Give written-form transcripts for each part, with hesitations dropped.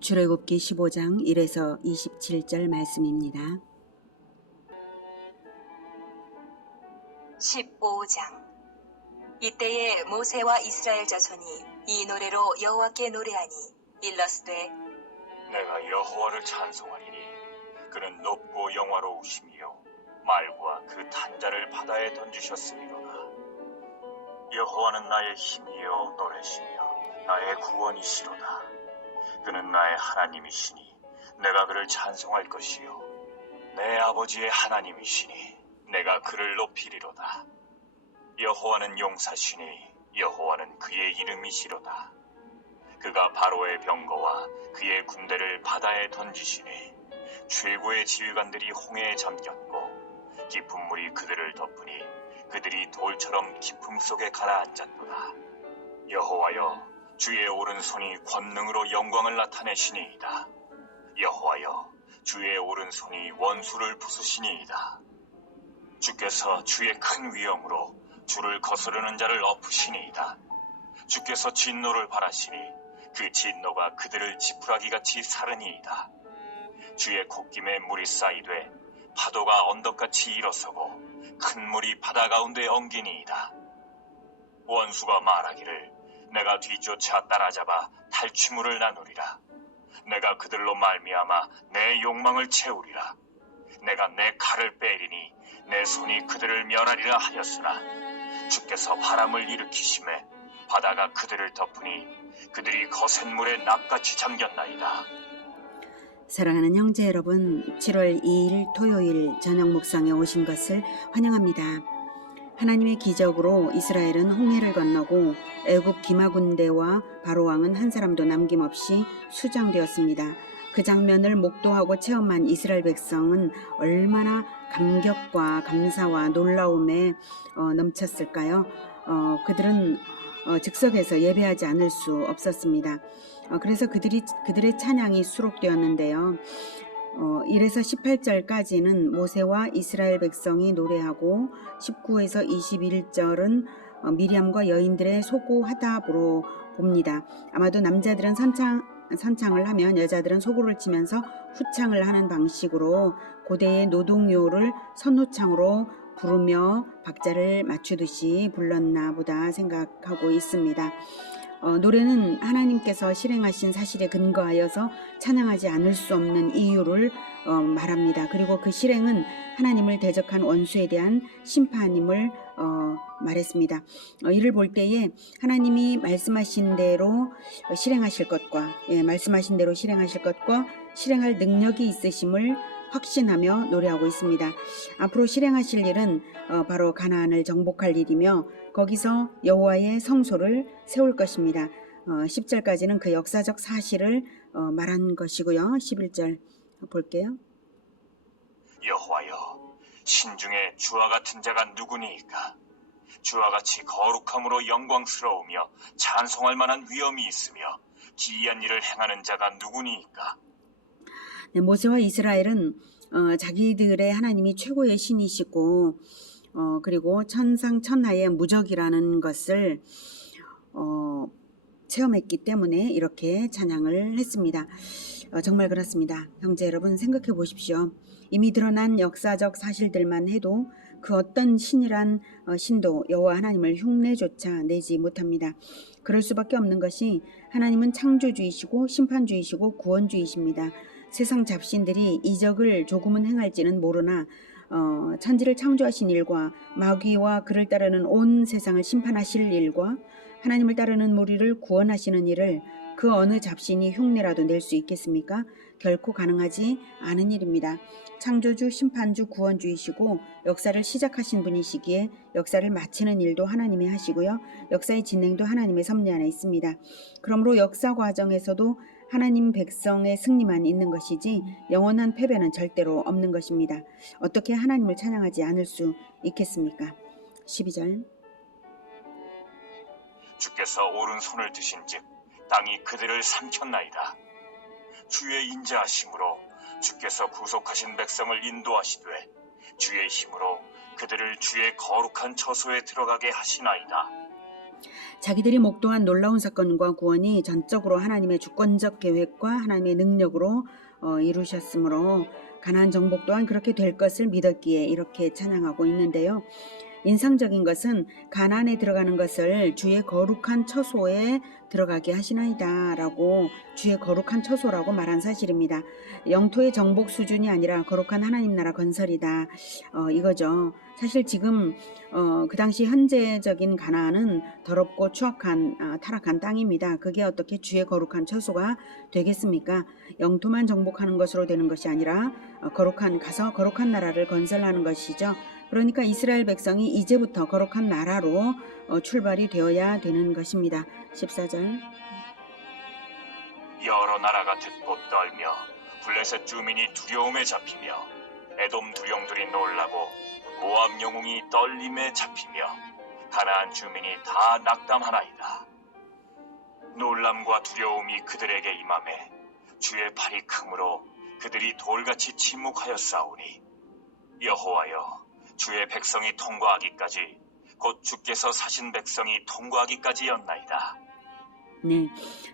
출애굽기 15장 1에서 27절 말씀입니다. 15장. 이때에 모세와 이스라엘 자손이 이 노래로 여호와께 노래하니 일러스되 내가 여호와를 찬송하리니 그는 높고 영화로우시며 말과 그 탄자를 바다에 던지셨음이로다. 여호와는 나의 힘이요 노래시며 나의 구원이시로다. 그는 나의 하나님이시니 내가 그를 찬송할 것이요 내 아버지의 하나님이시니 내가 그를 높이리로다. 여호와는 용사시니 여호와는 그의 이름이시로다. 그가 바로의 병거와 그의 군대를 바다에 던지시니 최고의 지휘관들이 홍해에 잠겼고 깊은 물이 그들을 덮으니 그들이 돌처럼 깊음 속에 가라앉았도다. 여호와여, 주의 오른손이 권능으로 영광을 나타내시니이다. 여호와여, 주의 오른손이 원수를 부수시니이다. 주께서 주의 큰 위엄으로 주를 거스르는 자를 엎으시니이다. 주께서 진노를 바라시니 그 진노가 그들을 지푸라기같이 사르니이다. 주의 콧김에 물이 쌓이되 파도가 언덕같이 일어서고 큰 물이 바다 가운데 엉기니이다. 원수가 말하기를 내가 뒤쫓아 따라잡아 탈취물을 나누리라. 내가 그들로 말미암아 내 욕망을 채우리라. 내가 내 칼을 빼리니 내 손이 그들을 멸하리라 하였으나 주께서 바람을 일으키심에 바다가 그들을 덮으니 그들이 거센 물에 납같이 잠겼나이다. 사랑하는 형제 여러분, 7월 2일 토요일 저녁 묵상에 오신 것을 환영합니다. 하나님의 기적으로 이스라엘은 홍해를 건너고 애굽 기마군대와 바로왕은 한 사람도 남김없이 수장되었습니다. 그 장면을 목도하고 체험한 이스라엘 백성은 얼마나 감격과 감사와 놀라움에 넘쳤을까요? 그들은 즉석에서 예배하지 않을 수 없었습니다. 그래서 그들의 찬양이 수록되었는데요. 1에서 18절까지는 모세와 이스라엘 백성이 노래하고 19에서 21절은 미리암과 여인들의 소고 화답으로 봅니다. 아마도 남자들은 선창을 하면 여자들은 소고를 치면서 후창을 하는 방식으로 고대의 노동요를 선후창으로 부르며 박자를 맞추듯이 불렀나 보다 생각하고 있습니다. 노래는 하나님께서 실행하신 사실에 근거하여서 찬양하지 않을 수 없는 이유를 말합니다. 그리고 그 실행은 하나님을 대적한 원수에 대한 심판임을 말했습니다. 이를 볼 때에 하나님이 말씀하신 대로 실행하실 것과 말씀하신 대로 실행하실 것과 실행할 능력이 있으심을 확신하며 노래하고 있습니다. 앞으로 실행하실 일은 바로 가나안을 정복할 일이며 거기서 여호와의 성소를 세울 것입니다. 10절까지는 그 역사적 사실을 말한 것이고요. 11절 볼게요. 여호와여, 신중에 주와 같은 자가 누구니이까? 주와 같이 거룩함으로 영광스러우며 찬송할 만한 위엄이 있으며 기이한 일을 행하는 자가 누구니이까? 네, 모세와 이스라엘은 자기들의 하나님이 최고의 신이시고 그리고 천상천하의 무적이라는 것을 체험했기 때문에 이렇게 찬양을 했습니다. 정말 그렇습니다. 형제 여러분, 생각해 보십시오. 이미 드러난 역사적 사실들만 해도 그 어떤 신이란 신도 여호와 하나님을 흉내조차 내지 못합니다. 그럴 수밖에 없는 것이 하나님은 창조주이시고 심판주이시고 구원주이십니다. 세상 잡신들이 이적을 조금은 행할지는 모르나 천지를 창조하신 일과 마귀와 그를 따르는 온 세상을 심판하실 일과 하나님을 따르는 무리를 구원하시는 일을 그 어느 잡신이 흉내라도 낼 수 있겠습니까? 결코 가능하지 않은 일입니다. 창조주, 심판주, 구원주이시고 역사를 시작하신 분이시기에 역사를 마치는 일도 하나님이 하시고요. 역사의 진행도 하나님의 섭리 안에 있습니다. 그러므로 역사 과정에서도 하나님 백성의 승리만 있는 것이지 영원한 패배는 절대로 없는 것입니다. 어떻게 하나님을 찬양하지 않을 수 있겠습니까? 12절. 주께서 오른손을 드신즉 땅이 그들을 삼켰나이다. 주의 인자하심으로 주께서 구속하신 백성을 인도하시되 주의 힘으로 그들을 주의 거룩한 처소에 들어가게 하시나이다. 자기들이 목도한 놀라운 사건과 구원이 전적으로 하나님의 주권적 계획과 하나님의 능력으로 이루셨으므로 가나안 정복 또한 그렇게 될 것을 믿었기에 이렇게 찬양하고 있는데요. 인상적인 것은 가나안에 들어가는 것을 주의 거룩한 처소에 들어가게 하시나이다 라고 주의 거룩한 처소라고 말한 사실입니다. 영토의 정복 수준이 아니라 거룩한 하나님 나라 건설이다 이거죠. 사실 지금 그 당시 현재적인 가나안은 더럽고 추악한 타락한 땅입니다. 그게 어떻게 주의 거룩한 처소가 되겠습니까? 영토만 정복하는 것으로 되는 것이 아니라 가서 거룩한 나라를 건설하는 것이죠. 그러니까 이스라엘 백성이 이제부터 거룩한 나라로 출발이 되어야 되는 것입니다. 14절. 여러 나라가 듣고 떨며 블레셋 주민이 두려움에 잡히며 에돔 두령들이 놀라고 모압 영웅이 떨림에 잡히며 가나안 주민이 다 낙담하나이다. 놀람과 두려움이 그들에게 임하매 주의 팔이 크므로 그들이 돌같이 침묵하였사오니 여호와여 주의 백성이 통과하기까지 곧 주께서 사신 백성이 통과하기까지였나이다. 네,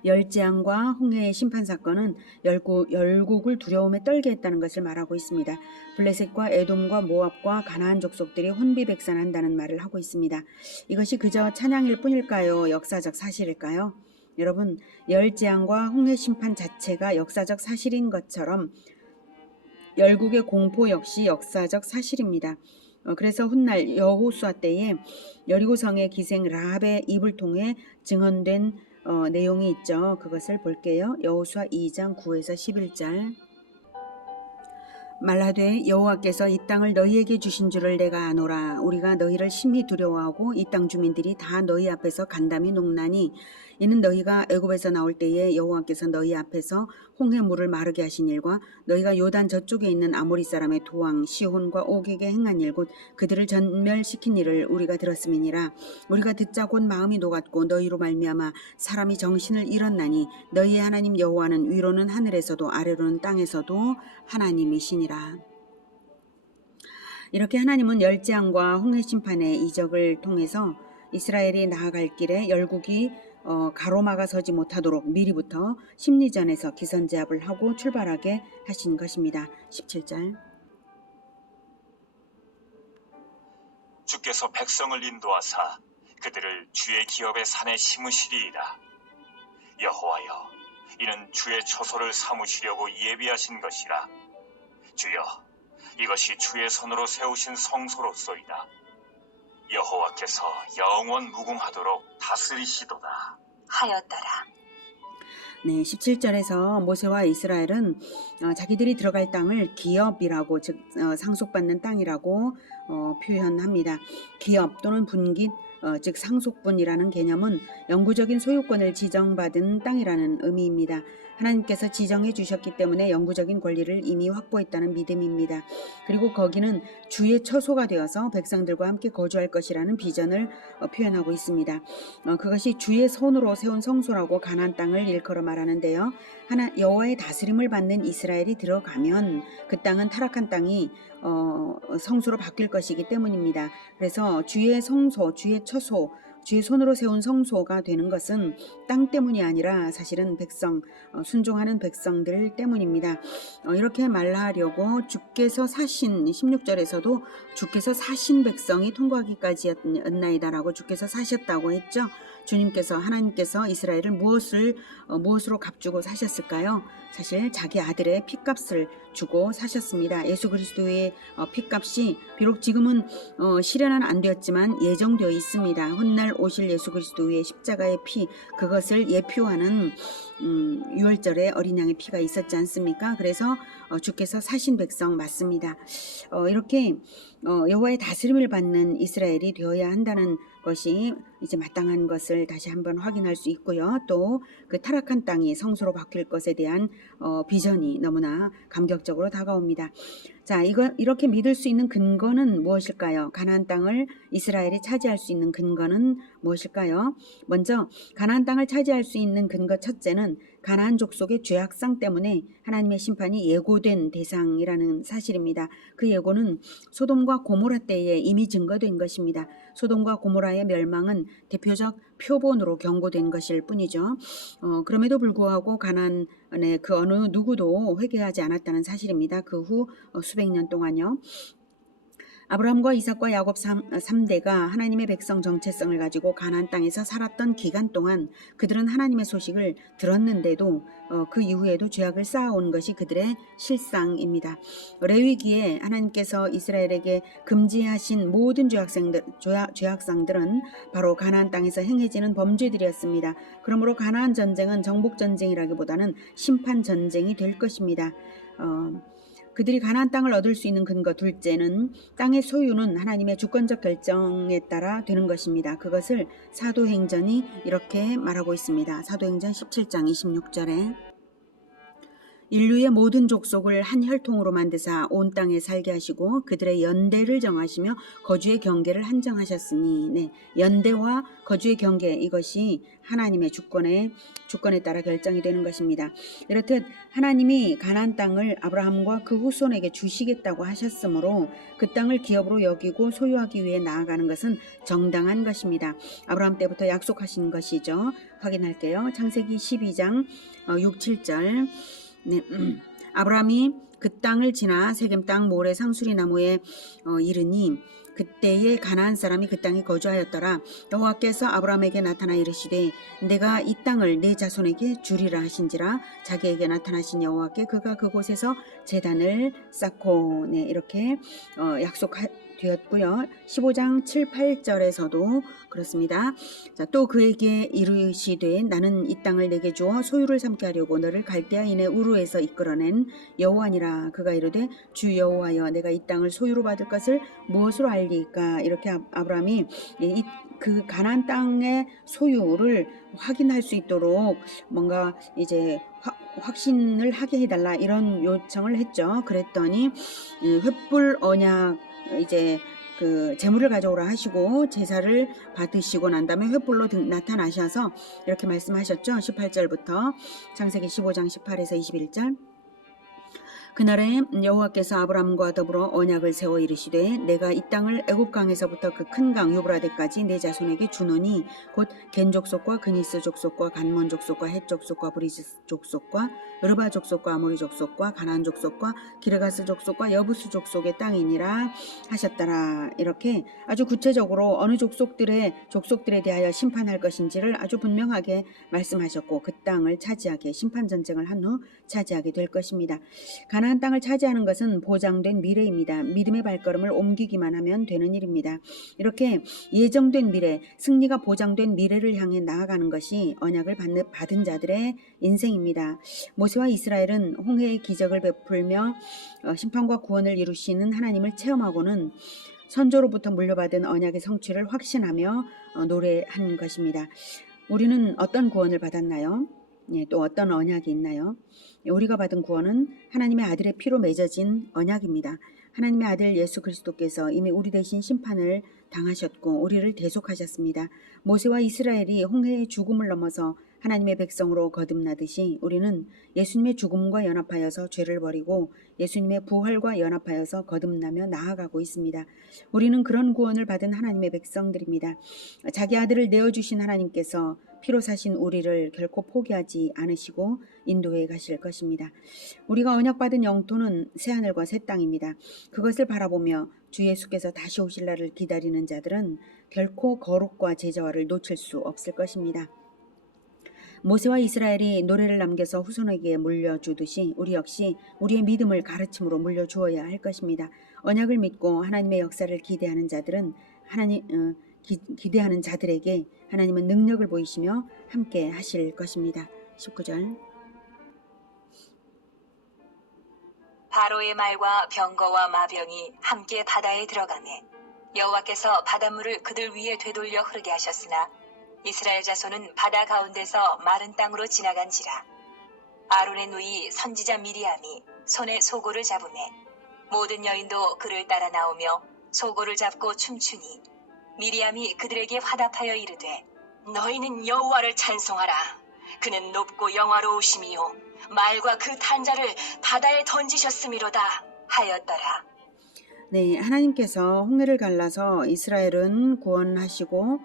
열재앙과 홍해의 심판 사건은 열국을 두려움에 떨게 했다는 것을 말하고 있습니다. 블레셋과 에돔과 모압과 가나안 족속들이 혼비백산한다는 말을 하고 있습니다. 이것이 그저 찬양일 뿐일까요? 역사적 사실일까요? 여러분, 열재앙과 홍해 심판 자체가 역사적 사실인 것처럼 열국의 공포 역시 역사적 사실입니다. 그래서 훗날 여호수아 때에 여리고성의 기생 라합의 입을 통해 증언된 내용이 있죠. 그것을 볼게요. 여호수아 2장 9에서 11절. 말하되 여호와께서 이 땅을 너희에게 주신 줄을 내가 아노라. 우리가 너희를 심히 두려워하고 이 땅 주민들이 다 너희 앞에서 간담이 녹나니 이는 너희가 애굽에서 나올 때에 여호와께서 너희 앞에서 홍해 물을 마르게 하신 일과 너희가 요단 저쪽에 있는 아모리 사람의 도왕 시혼과 오객에 행한 일 곧 그들을 전멸시킨 일을 우리가 들었음이니라. 우리가 듣자 곧 마음이 녹았고 너희로 말미암아 사람이 정신을 잃었나니 너희의 하나님 여호와는 위로는 하늘에서도 아래로는 땅에서도 하나님이시니라. 이렇게 하나님은 열재앙과 홍해 심판의 이적을 통해서 이스라엘이 나아갈 길에 열국이 가로막아 서지 못하도록 미리부터 심리전에서 기선제압을 하고 출발하게 하신 것입니다. 17절. 주께서 백성을 인도하사 그들을 주의 기업의 산에 심으시리이다. 여호와여 이는 주의 처소를 삼으시려고 예비하신 것이라. 주여 이것이 주의 손으로 세우신 성소로소이다. 여호와께서 영원 무궁하도록 다스리시도다 하였더라. 네, 17절에서 모세와 이스라엘은 자기들이 들어갈 땅을 기업이라고 즉 상속받는 땅이라고 표현합니다. 기업 또는 분깃 즉 상속분이라는 개념은 영구적인 소유권을 지정받은 땅이라는 의미입니다. 하나님께서 지정해 주셨기 때문에 영구적인 권리를 이미 확보했다는 믿음입니다. 그리고 거기는 주의 처소가 되어서 백성들과 함께 거주할 것이라는 비전을 표현하고 있습니다. 그것이 주의 손으로 세운 성소라고 가나안 땅을 일컬어 말하는데요. 여호와의 다스림을 받는 이스라엘이 들어가면 그 땅은 타락한 땅이 성소로 바뀔 것이기 때문입니다. 그래서 주의 성소, 주의 처소, 주의 손으로 세운 성소가 되는 것은 땅 때문이 아니라 사실은 순종하는 백성들 때문입니다. 이렇게 말하려고 주께서 사신 16절에서도 주께서 사신 백성이 통과하기까지였나이다라고 주께서 사셨다고 했죠. 주님께서 하나님께서 이스라엘을 무엇으로 값주고 사셨을까요? 사실 자기 아들의 피값을 주고 사셨습니다. 예수 그리스도의 피값이 비록 지금은 실현은 안 되었지만 예정되어 있습니다. 훗날 오실 예수 그리스도의 십자가의 피, 그것을 예표하는 6월절에 어린 양의 피가 있었지 않습니까? 그래서 주께서 사신 백성 맞습니다. 이렇게 여호와의 다스림을 받는 이스라엘이 되어야 한다는 것이 이제 마땅한 것을 다시 한번 확인할 수 있고요. 또 그 타락한 땅이 성소로 바뀔 것에 대한 비전이 너무나 감격적으로 다가옵니다. 자, 이렇게 믿을 수 있는 근거는 무엇일까요? 가나안 땅을 이스라엘이 차지할 수 있는 근거는 무엇일까요? 먼저 가나안 땅을 차지할 수 있는 근거 첫째는 가나안 족속의 죄악상 때문에 하나님의 심판이 예고된 대상이라는 사실입니다. 그 예고는 소돔과 고모라 때에 이미 증거된 것입니다. 소돔과 고모라의 멸망은 대표적 표본으로 경고된 것일 뿐이죠. 그럼에도 불구하고 가나안의 그 어느 누구도 회개하지 않았다는 사실입니다. 그 후 수백 년 동안요. 아브라함과 이삭과 야곱 3대가 하나님의 백성 정체성을 가지고 가나안 땅에서 살았던 기간 동안 그들은 하나님의 소식을 들었는데도 그 이후에도 죄악을 쌓아온 것이 그들의 실상입니다. 레위기에 하나님께서 이스라엘에게 금지하신 모든 죄악상들은 바로 가나안 땅에서 행해지는 범죄들이었습니다. 그러므로 가나안 전쟁은 정복 전쟁이라기보다는 심판 전쟁이 될 것입니다. 그들이 가나안 땅을 얻을 수 있는 근거 둘째는 땅의 소유는 하나님의 주권적 결정에 따라 되는 것입니다. 그것을 사도행전이 이렇게 말하고 있습니다. 사도행전 17장 26절에 인류의 모든 족속을 한 혈통으로 만드사 온 땅에 살게 하시고 그들의 연대를 정하시며 거주의 경계를 한정하셨으니 연대와 거주의 경계 이것이 하나님의 주권에 따라 결정이 되는 것입니다. 이렇듯 하나님이 가나안 땅을 아브라함과 그 후손에게 주시겠다고 하셨으므로 그 땅을 기업으로 여기고 소유하기 위해 나아가는 것은 정당한 것입니다. 아브라함 때부터 약속하신 것이죠. 확인할게요. 창세기 12장 6, 7절 아브라함이 그 땅을 지나 세겜 땅 모래 상수리 나무에 이르니 그때에 가나안 사람이 그 땅에 거주하였더라. 여호와께서 아브라함에게 나타나 이르시되 내가 이 땅을 내 자손에게 주리라 하신지라. 자기에게 나타나신 여호와께 그가 그곳에서 제단을 쌓고 이렇게 약속되었고요. 15장 7, 8절에서도 그렇습니다. 자, 또 그에게 이르시되 나는 이 땅을 내게 주어 소유를 삼게 하려고 너를 갈대아인의 우르에서 이끌어낸 여호와니라. 그가 이르되 주 여호와여 내가 이 땅을 소유로 받을 것을 무엇으로 알리까. 이렇게 아브라함이 그 가나안 땅의 소유를 확인할 수 있도록 뭔가 이제 확신을 하게 해달라 이런 요청을 했죠. 그랬더니 횃불 언약 이제 그 제물을 가져오라 하시고 제사를 받으시고 난 다음에 횃불로 나타나셔서 이렇게 말씀하셨죠. 18절부터 창세기 15장 18에서 21절 그날에 여호와께서 아브라함과 더불어 언약을 세워 이르시되 내가 이 땅을 애굽 강에서부터 그 큰 강 유브라데까지 내 자손에게 주노니 곧 겐 족속과 그니스 족속과 간몬 족속과 헷 족속과 브리스 족속과 르바 족속과 아모리 족속과 가나안 족속과 기르가스 족속과 여부스 족속의 땅이니라 하셨더라. 이렇게 아주 구체적으로 어느 족속들에 대하여 심판할 것인지를 아주 분명하게 말씀하셨고 그 땅을 차지하게 심판 전쟁을 한 후 차지하게 될 것입니다. 가나안 땅을 차지하는 것은 보장된 미래입니다. 믿음의 발걸음을 옮기기만 하면 되는 일입니다. 이렇게 예정된 미래, 승리가 보장된 미래를 향해 나아가는 것이 언약을 받은 자들의 인생입니다. 모세와 이스라엘은 홍해의 기적을 베풀며 심판과 구원을 이루시는 하나님을 체험하고는 선조로부터 물려받은 언약의 성취를 확신하며 노래한 것입니다. 우리는 어떤 구원을 받았나요? 또 어떤 언약이 있나요? 우리가 받은 구원은 하나님의 아들의 피로 맺어진 언약입니다. 하나님의 아들 예수 그리스도께서 이미 우리 대신 심판을 당하셨고 우리를 대속하셨습니다. 모세와 이스라엘이 홍해의 죽음을 넘어서 하나님의 백성으로 거듭나듯이 우리는 예수님의 죽음과 연합하여서 죄를 버리고 예수님의 부활과 연합하여서 거듭나며 나아가고 있습니다. 우리는 그런 구원을 받은 하나님의 백성들입니다. 자기 아들을 내어주신 하나님께서 피로 사신 우리를 결코 포기하지 않으시고 인도해 가실 것입니다. 우리가 언약받은 영토는 새하늘과 새 땅입니다. 그것을 바라보며 주 예수께서 다시 오실 날을 기다리는 자들은 결코 거룩과 제자화를 놓칠 수 없을 것입니다. 모세와 이스라엘이 노래를 남겨서 후손에게 물려주듯이 우리 역시 우리의 믿음을 가르침으로 물려주어야 할 것입니다. 언약을 믿고 하나님의 역사를 기대하는 자들은 기대하는 자들에게 하나님은 능력을 보이시며 함께 하실 것입니다. 19절 바로의 말과 병거와 마병이 함께 바다에 들어가매 여호와께서 바닷물을 그들 위에 되돌려 흐르게 하셨으나 이스라엘 자손은 바다 가운데서 마른 땅으로 지나간지라. 아론의 누이 선지자 미리암이 손에 소고를 잡으매 모든 여인도 그를 따라 나오며 소고를 잡고 춤추니 미리암이 그들에게 화답하여 이르되 너희는 여호와를 찬송하라. 그는 높고 영화로우심이요 말과 그 탄자를 바다에 던지셨음이로다 하였더라. 네, 하나님께서 홍해를 갈라서 이스라엘은 구원하시고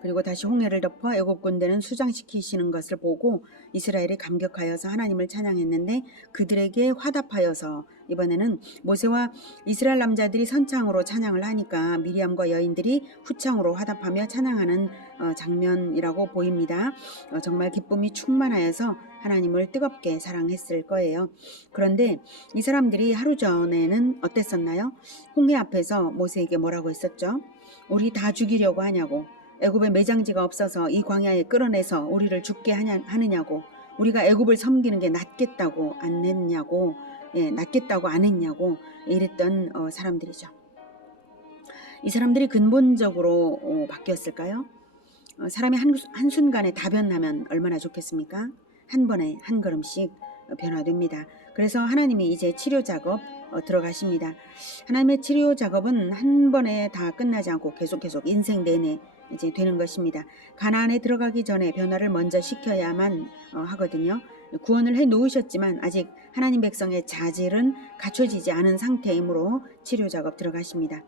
그리고 다시 홍해를 덮어 애굽 군대는 수장시키시는 것을 보고 이스라엘이 감격하여서 하나님을 찬양했는데 그들에게 화답하여서 이번에는 모세와 이스라엘 남자들이 선창으로 찬양을 하니까 미리암과 여인들이 후창으로 화답하며 찬양하는 장면이라고 보입니다. 정말 기쁨이 충만하여서 하나님을 뜨겁게 사랑했을 거예요. 그런데 이 사람들이 하루 전에는 어땠었나요? 홍해 앞에서 모세에게 뭐라고 했었죠? 우리 다 죽이려고 하냐고, 애굽에 매장지가 없어서 이 광야에 끌어내서 우리를 죽게 하느냐고, 우리가 애굽을 섬기는 게 낫겠다고 안 했냐고, 낫겠다고 안 했냐고 이랬던 사람들이죠. 이 사람들이 근본적으로 바뀌었을까요? 사람이 한순간에 다 변하면 얼마나 좋겠습니까? 한 번에 한 걸음씩 변화됩니다. 그래서 하나님이 이제 치료 작업 들어가십니다. 하나님의 치료 작업은 한 번에 다 끝나지 않고 계속 인생 내내 이제 되는 것입니다. 가나안에 들어가기 전에 변화를 먼저 시켜야만 하거든요. 구원을 해 놓으셨지만 아직 하나님 백성의 자질은 갖춰지지 않은 상태이므로 치료 작업 들어가십니다.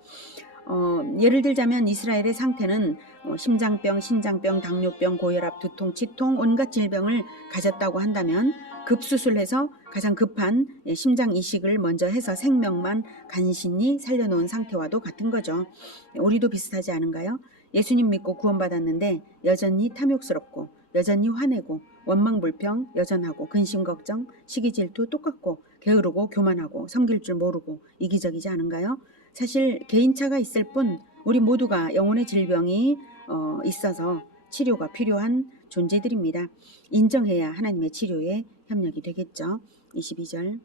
예를 들자면 이스라엘의 상태는 심장병, 신장병, 당뇨병, 고혈압, 두통, 치통, 온갖 질병을 가졌다고 한다면 급수술해서 가장 급한 심장 이식을 먼저 해서 생명만 간신히 살려놓은 상태와도 같은 거죠. 우리도 비슷하지 않은가요? 예수님 믿고 구원받았는데 여전히 탐욕스럽고 여전히 화내고 원망불평 여전하고 근심 걱정, 시기 질투 똑같고 게으르고 교만하고 섬길 줄 모르고 이기적이지 않은가요? 사실 개인차가 있을 뿐 우리 모두가 영혼의 질병이 있어서 치료가 필요한 존재들입니다. 인정해야 하나님의 치료에 협력이 되겠죠. 22절.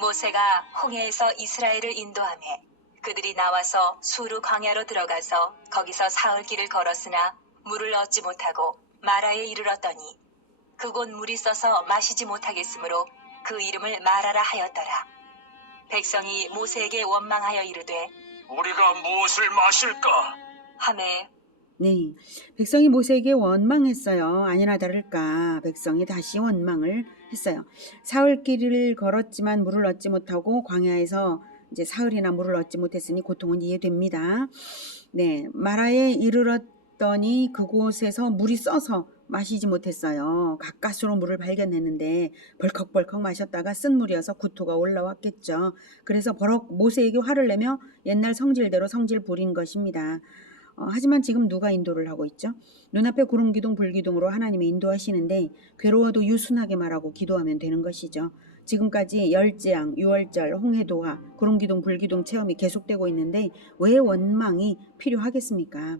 모세가 홍해에서 이스라엘을 인도하매 그들이 나와서 수르 광야로 들어가서 거기서 사흘 길을 걸었으나 물을 얻지 못하고 마라에 이르렀더니 그곳 물이 써서 마시지 못하겠으므로 그 이름을 마라라 하였더라. 백성이 모세에게 원망하여 이르되 우리가 무엇을 마실까? 하매 네, 백성이 모세에게 원망했어요. 아니나 다를까 백성이 다시 원망을 했어요. 사흘 길을 걸었지만 물을 얻지 못하고 광야에서 이제 사흘이나 물을 얻지 못했으니 고통은 이해됩니다. 네, 마라에 이르렀더니 그곳에서 물이 써서 마시지 못했어요. 가까스로 물을 발견했는데 벌컥벌컥 마셨다가 쓴 물이어서 구토가 올라왔겠죠. 그래서 버럭 모세에게 화를 내며 옛날 성질대로 성질 부린 것입니다. 하지만 지금 누가 인도를 하고 있죠? 눈앞에 구름기둥 불기둥으로 하나님이 인도하시는데 괴로워도 유순하게 말하고 기도하면 되는 것이죠. 지금까지 열재앙, 유월절, 홍해도화, 구름기둥 불기둥 체험이 계속되고 있는데 왜 원망이 필요하겠습니까?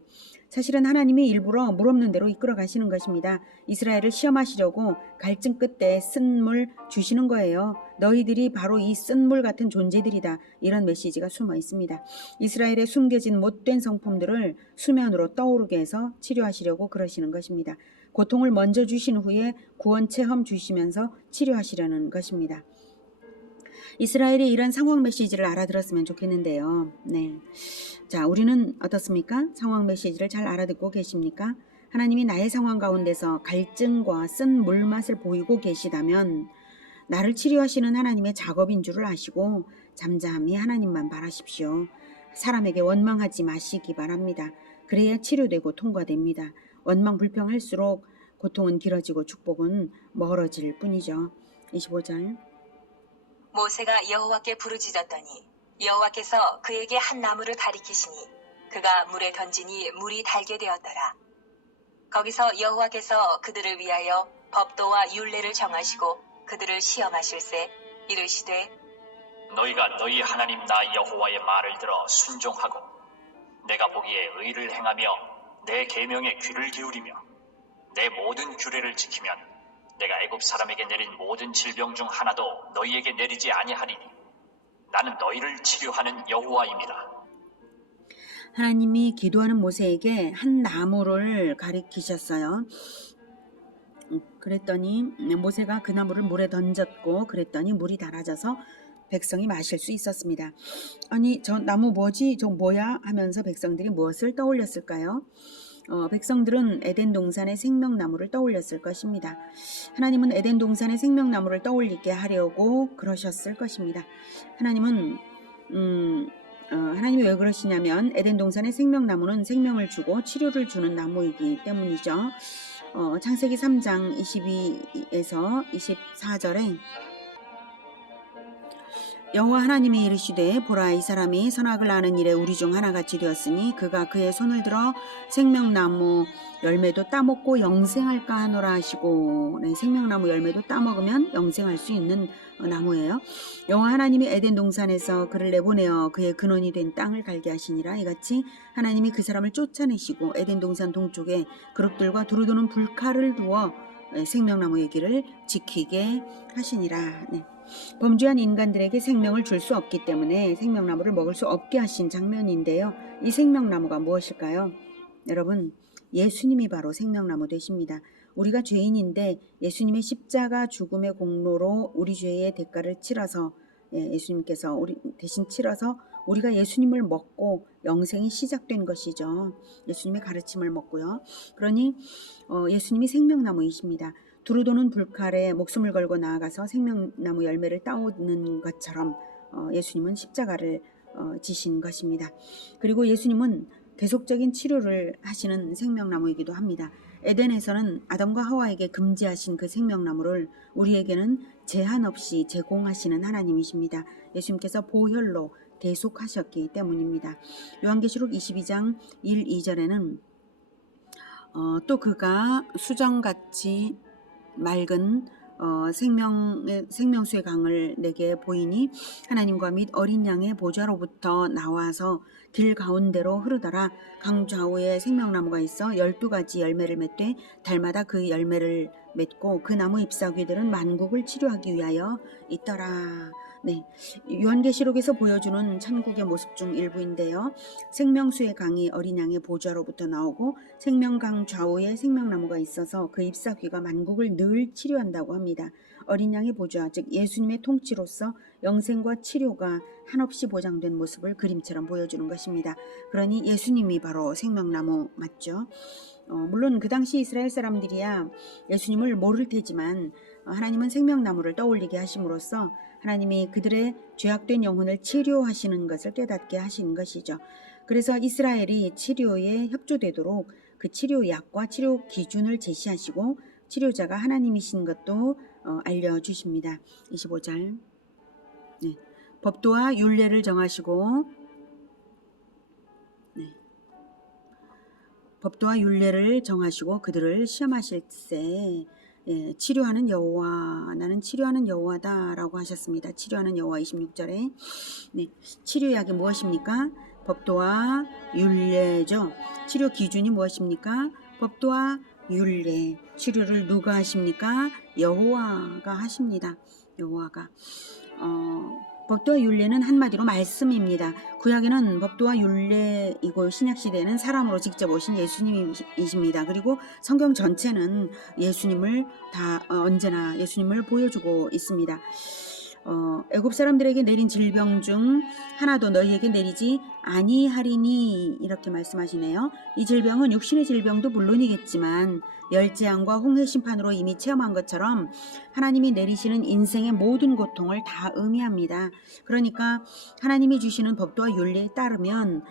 사실은 하나님이 일부러 물 없는 대로 이끌어 가시는 것입니다. 이스라엘을 시험하시려고 갈증 끝에 쓴 물 주시는 거예요. 너희들이 바로 이 쓴 물 같은 존재들이다. 이런 메시지가 숨어 있습니다. 이스라엘의 숨겨진 못된 성품들을 수면으로 떠오르게 해서 치료하시려고 그러시는 것입니다. 고통을 먼저 주신 후에 구원 체험 주시면서 치료하시려는 것입니다. 이스라엘이 이런 상황 메시지를 알아들었으면 좋겠는데요. 네. 자, 우리는 어떻습니까? 상황 메시지를 잘 알아듣고 계십니까? 하나님이 나의 상황 가운데서 갈증과 쓴 물맛을 보이고 계시다면 나를 치료하시는 하나님의 작업인 줄을 아시고 잠잠히 하나님만 바라십시오. 사람에게 원망하지 마시기 바랍니다. 그래야 치료되고 통과됩니다. 원망 불평할수록 고통은 길어지고 축복은 멀어질 뿐이죠. 25절. 모세가 여호와께 부르짖었더니 여호와께서 그에게 한 나무를 가리키시니 그가 물에 던지니 물이 달게 되었더라. 거기서 여호와께서 그들을 위하여 법도와 율례를 정하시고 그들을 시험하실세 이르시되 너희가 너희 하나님 나 여호와의 말을 들어 순종하고 내가 보기에 의를 행하며 내 계명에 귀를 기울이며 내 모든 규례를 지키면 내가 애굽 사람에게 내린 모든 질병 중 하나도 너희에게 내리지 아니하리니 나는 너희를 치료하는 여호와입니다. 하나님이 기도하는 모세에게 한 나무를 가리키셨어요. 그랬더니 모세가 그 나무를 물에 던졌고 그랬더니 물이 달아져서 백성이 마실 수 있었습니다. 아니, 저 나무 뭐지? 저 뭐야? 하면서 백성들이 무엇을 떠올렸을까요? 백성들은 에덴 동산의 생명나무를 떠올렸을 것입니다. 하나님은 에덴 동산의 생명나무를 떠올리게 하려고 그러셨을 것입니다. 하나님은 하나님이 왜 그러시냐면 에덴 동산의 생명나무는 생명을 주고 치료를 주는 나무이기 때문이죠. 창세기 3장 22에서 24절에 여호와 하나님이 이르시되 보라 이 사람이 선악을 아는 일에 우리 중 하나같이 되었으니 그가 그의 손을 들어 생명나무 열매도 따먹고 영생할까 하노라 하시고, 네, 생명나무 열매도 따먹으면 영생할 수 있는 나무예요. 여호와 하나님이 에덴 동산에서 그를 내보내어 그의 근원이 된 땅을 갈게 하시니라. 이같이 하나님이 그 사람을 쫓아내시고 에덴 동산 동쪽에 그룹들과 두루도는 불칼을 두어 생명나무의 길을 지키게 하시니라. 네. 범죄한 인간들에게 생명을 줄 수 없기 때문에 생명나무를 먹을 수 없게 하신 장면인데요. 이 생명나무가 무엇일까요? 여러분, 예수님이 바로 생명나무 되십니다. 우리가 죄인인데 예수님의 십자가 죽음의 공로로 우리 죄의 대가를 치러서, 예수님께서 우리 대신 치러서 우리가 예수님을 먹고 영생이 시작된 것이죠. 예수님의 가르침을 먹고요. 그러니 예수님이 생명나무이십니다. 두루도는 불칼에 목숨을 걸고 나아가서 생명나무 열매를 따오는 것처럼 예수님은 십자가를 지신 것입니다. 그리고 예수님은 계속적인 치료를 하시는 생명나무이기도 합니다. 에덴에서는 아담과 하와에게 금지하신 그 생명나무를 우리에게는 제한 없이 제공하시는 하나님이십니다. 예수님께서 보혈로 대속하셨기 때문입니다. 요한계시록 22장 1, 2절에는 또 그가 수정같이 맑은 생명수의 강을 내게 보이니 하나님과 및 어린 양의 보좌로부터 나와서 길 가운데로 흐르더라. 강 좌우에 생명나무가 있어 12가지 열매를 맺되 달마다 그 열매를 맺고 그 나무 잎사귀들은 만국을 치료하기 위하여 있더라. 네, 요한계시록에서 보여주는 천국의 모습 중 일부인데요. 생명수의 강이 어린 양의 보좌로부터 나오고 생명강 좌우에 생명나무가 있어서 그 잎사귀가 만국을 늘 치료한다고 합니다. 어린 양의 보좌, 즉 예수님의 통치로서 영생과 치료가 한없이 보장된 모습을 그림처럼 보여주는 것입니다. 그러니 예수님이 바로 생명나무 맞죠? 물론 그 당시 이스라엘 사람들이야 예수님을 모를 테지만 하나님은 생명나무를 떠올리게 하심으로써 하나님이 그들의 죄악된 영혼을 치료하시는 것을 깨닫게 하신 것이죠. 그래서 이스라엘이 치료에 협조되도록 그 치료약과 치료 기준을 제시하시고 치료자가 하나님이신 것도 알려주십니다. 25절. 네. 법도와 율례를 정하시고, 네. 법도와 율례를 정하시고 그들을 시험하실세. 예, 치료하는 여호와, 나는 치료하는 여호와다라고 하셨습니다. 치료하는 여호와 26절에. 네, 치료약이 무엇입니까? 법도와 율례죠. 치료 기준이 무엇입니까? 법도와 율례. 치료를 누가 하십니까? 여호와가 하십니다. 여호와가. 법도와 율례는 한마디로 말씀입니다. 구약에는 법도와 율례이고 신약시대에는 사람으로 직접 오신 예수님이십니다. 그리고 성경 전체는 예수님을 언제나 예수님을 보여주고 있습니다. 애굽 사람들에게 내린 질병 중 하나도 너희에게 내리지 아니하리니 이렇게 말씀하시네요. 이 질병은 육신의 질병도 물론이겠지만 열재앙과 홍해 심판으로 이미 체험한 것처럼 하나님이 내리시는 인생의 모든 고통을 다 의미합니다. 그러니까 하나님이 주시는 법도와 율례에 따르면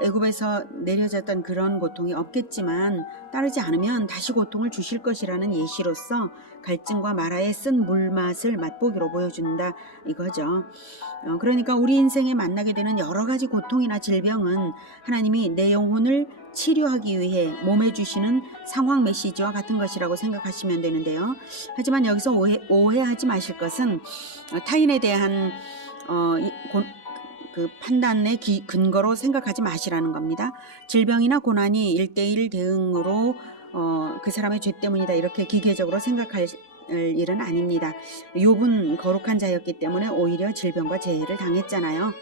애굽에서 내려졌던 그런 고통이 없겠지만 따르지 않으면 다시 고통을 주실 것이라는 예시로서 갈증과 마라의 쓴 물맛을 맛보기로 보여준다 이거죠. 그러니까 우리 인생에 만나게 되는 여러 가지 고통이나 질병은 하나님이 내 영혼을 치료하기 위해 몸에 주시는 상황 메시지와 같은 것이라고 생각하시면 되는데요. 하지만 여기서 오해하지 마실 것은 타인에 대한 그 판단의 근거로 생각하지 마시라는 겁니다. 질병이나 고난이 1:1 대응으로 그 사람의 죄 때문이다 이렇게 기계적으로 생각할 일은 아닙니다. 욥은 거룩한 자였기 때문에 오히려 질병과 재해를 당했잖아요.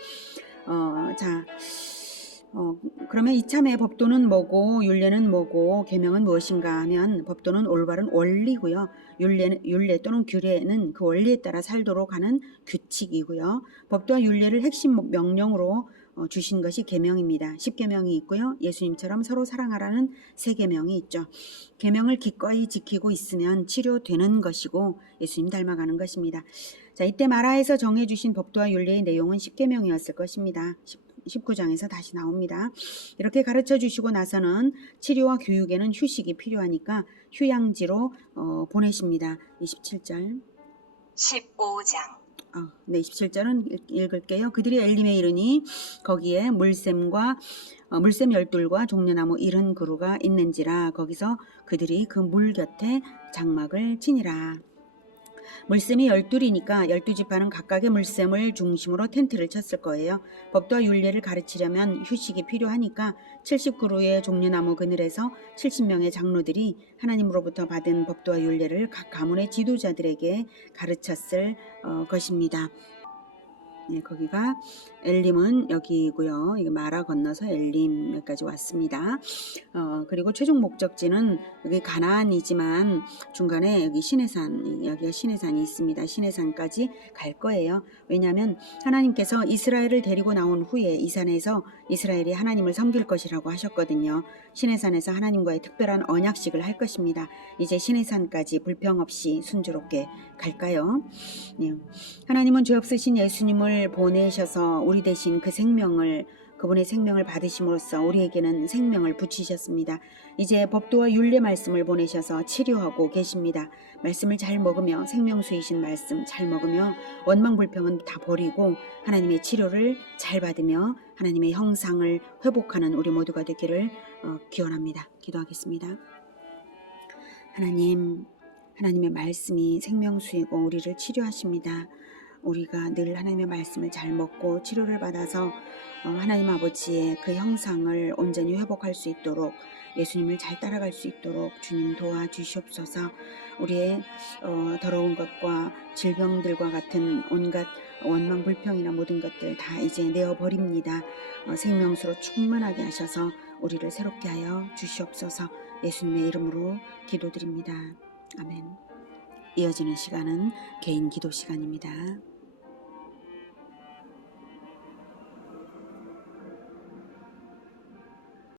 그러면 이참에 법도는 뭐고 율례는 뭐고 계명은 무엇인가 하면 법도는 올바른 원리고요. 율례 또는 규례는 그 원리에 따라 살도록 하는 규칙이고요. 법도와 율례를 핵심 명령으로 주신 것이 계명입니다. 10계명이 있고요. 예수님처럼 서로 사랑하라는 3계명이 있죠. 계명을 기꺼이 지키고 있으면 치료되는 것이고 예수님 닮아가는 것입니다. 자, 이때 마라에서 정해주신 법도와 윤리의 내용은 10계명이었을 것입니다. 19장에서 다시 나옵니다. 이렇게 가르쳐 주시고 나서는 치료와 교육에는 휴식이 필요하니까 휴양지로 보내십니다. 27절. 15장. 네, 27절은 읽을게요. 그들이 엘림에 이르니 거기에 물샘 12과 종려나무 70그루가 있는지라 거기서 그들이 그 물 곁에 장막을 치니라. 물샘이 12이니까 12지파는 각각의 물샘을 중심으로 텐트를 쳤을 거예요. 법도와 율례를 가르치려면 휴식이 필요하니까 70그루의 종려나무 그늘에서 70명의 장로들이 하나님으로부터 받은 법도와 율례를 각 가문의 지도자들에게 가르쳤을 것입니다. 네, 거기가 엘림은 여기고요. 이게 마라 건너서 엘림 여기까지 왔습니다. 그리고 최종 목적지는 여기 가나안이지만 중간에 여기 시내산, 여기가 시내산이 있습니다. 시내산까지 갈 거예요. 왜냐하면 하나님께서 이스라엘을 데리고 나온 후에 이 산에서 이스라엘이 하나님을 섬길 것이라고 하셨거든요. 시내산에서 하나님과의 특별한 언약식을 할 것입니다. 이제 시내산까지 불평 없이 순조롭게 갈까요? 네. 하나님은 죄 없으신 예수님을 보내셔서 우리 대신 그분의 생명을 받으심으로써 우리에게는 생명을 붙이셨습니다. 이제 법도와 율례 말씀을 보내셔서 치료하고 계십니다. 말씀을 잘 먹으며 생명수이신 말씀 잘 먹으며 원망 불평은 다 버리고 하나님의 치료를 잘 받으며 하나님의 형상을 회복하는 우리 모두가 되기를 기원합니다. 기도하겠습니다. 하나님의 말씀이 생명수이고 우리를 치료하십니다. 우리가 늘 하나님의 말씀을 잘 먹고 치료를 받아서 하나님 아버지의 그 형상을 온전히 회복할 수 있도록 예수님을 잘 따라갈 수 있도록 주님 도와주시옵소서. 우리의 더러운 것과 질병들과 같은 온갖 원망 불평이나 모든 것들 다 이제 내어버립니다. 생명수로 충만하게 하셔서 우리를 새롭게 하여 주시옵소서. 예수님의 이름으로 기도드립니다. 아멘. 이어지는 시간은 개인 기도 시간입니다.